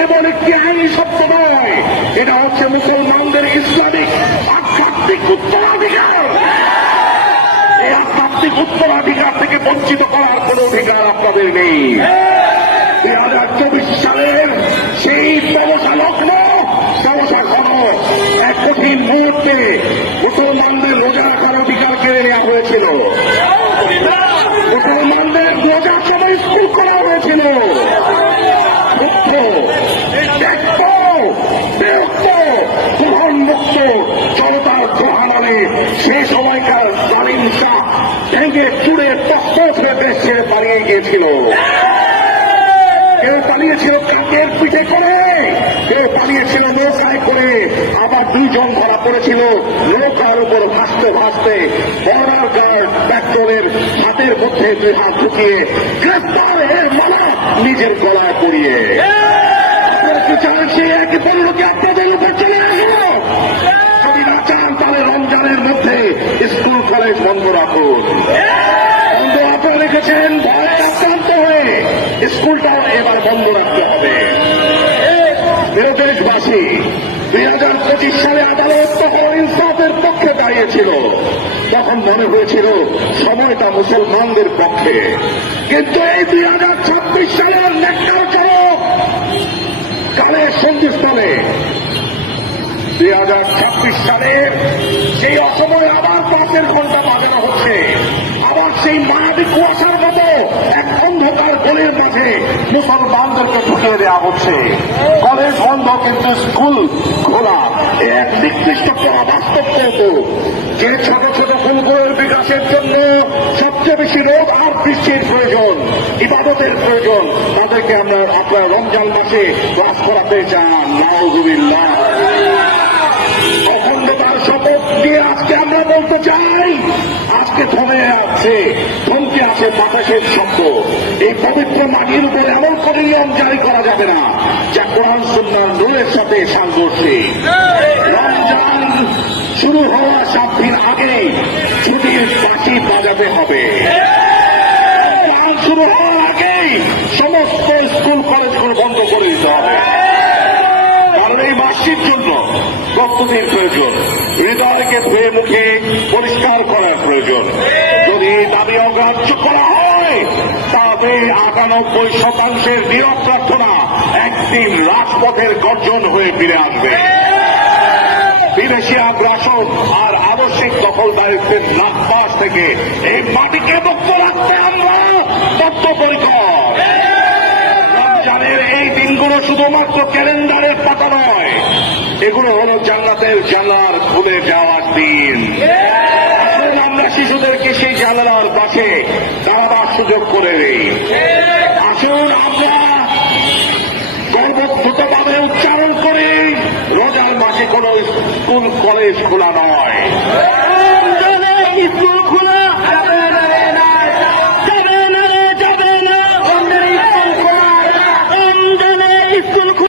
কেবল একটি আইনি শব্দ নয়, এটা হচ্ছে মুসলমানদের ইসলামিক আধ্যাত্মিক উত্তরাধিকার। এই আধ্যাত্মিক উত্তরাধিকার থেকে বঞ্চিত করার কোন অধিকার আপনাদের নেই। 2024 সালের সেই তমসা লগ্ন তমসা ঘন এক কঠিন মুহূর্তে মুসলমানদের রোজা রাখার অধিকার কেড়ে নেওয়া হয়েছিল। মুসলমানদের রোজার সময় স্কুল করা হয়েছিল। গ্রহণমুক্ত জনতার গ্রহণালে সেই সময়কার জালিম শাহ ভেঙে চুড়ে তস্তত হয়ে দেশ ছেড়ে পালিয়ে গিয়েছিল। কেউ পালিয়েছিল কাকের পিঠে করে, কেউ পালিয়েছিল নৌকায় করে, আবার 2 জন ধরা পড়েছিল নৌকার উপর ভাসতে ভাসতে বর্ডার গার্ড পেট্রোলের হাতের মধ্যে 2 হাত ঢুকিয়ে গ্রেফতার এর মালা নিজের গলায় পরিয়ে। চান সে এক পরিণতি আপনাদের উপর চলে আসলো। যদি না চান তাহলে রমজানের মধ্যে স্কুল কলেজ বন্ধ রাখুন। বন্ধ আপনারা রেখেছেন ভয়ে আক্রান্ত হয়ে, স্কুলটাও এবার বন্ধ রাখতে হবে। প্রিয় দেশবাসী, 2025 সালে আদালত তখন ইনসাফের পক্ষে দাঁড়িয়েছিল। তখন মনে হয়েছিল সময়টা মুসলমানদের পক্ষে, কিন্তু এই 2026 সালের নেককার চরক কালের সন্ধিস্থলে 2026 সালের সেই অসময়ে আবার 5-এর ঘন্টা বাজানো হচ্ছে। আবার সেই মায়াবী কুয়াশার মতো এক অন্ধকার গলির মাঝে মুসলমানদেরকে ঢুকিয়ে দেওয়া হচ্ছে। কলেজ বন্ধ কিন্তু স্কুল খোলা, এক নিকৃষ্ট করা বাস্তব কৌতুক। যে ছোট ছোট ফুলগুলোর বিকাশের জন্য সবচেয়ে বেশি রোদ আর বৃষ্টির প্রয়োজন, ইবাদতের প্রয়োজন, তাদেরকে আপনার রমজান মাসে ক্লাস করাতে চান। নাউযুবিল্লাহ। অখণ্ডতার শপথ দিয়ে আজকে আমরা বলতে চাই, আজকে থমকে আছে বাতাসের শব্দ। এই পবিত্র মাটির উপরে এমন কোন নিয়ম জারি করা যাবে না যা কোরআন সুন্নাহর নূরের সাথে সাংঘর্ষিক। রমজান শুরু হওয়া 7 দিন আগে ছুটির বাঁশি বাজাতে হবে। রমজান শুরু হওয়ার আগেই সমস্ত স্কুল কলেজগুলো বন্ধ করে দিতে হবে। কারণ এই মাসির জন্য প্রস্তুতির প্রয়োজন, হৃদয়কে ধুয়ে মুখে পরিষ্কার করার প্রয়োজন। যদি এই দাবি অগ্রাহ্য করা হয় তবে 98% নীরব প্রার্থনা একদিন রাজপথের গর্জন হয়ে ফিরে আসবে। বিদেশি আগ্রাসন আর আবশ্যিক দখলদারিত্বের নাগপাশ থেকে এই মাটিকে মুক্ত রাখতে আমরা বদ্ধপরিকর। রমজানের এই দিনগুলো শুধুমাত্র ক্যালেন্ডারের পাতা নয়, এগুলো হল জান্নাতের জানালার খুলে যাওয়ার দিন। আসুন আমরা শিশুদেরকে সেই জানালার পাশে দাঁড়াবার সুযোগ করে দিই। আসুন আমরা গর্বভূতভাবে উচ্চারণ করি, রোজার মাসে কোন স্কুল কলেজ খোলা নয়।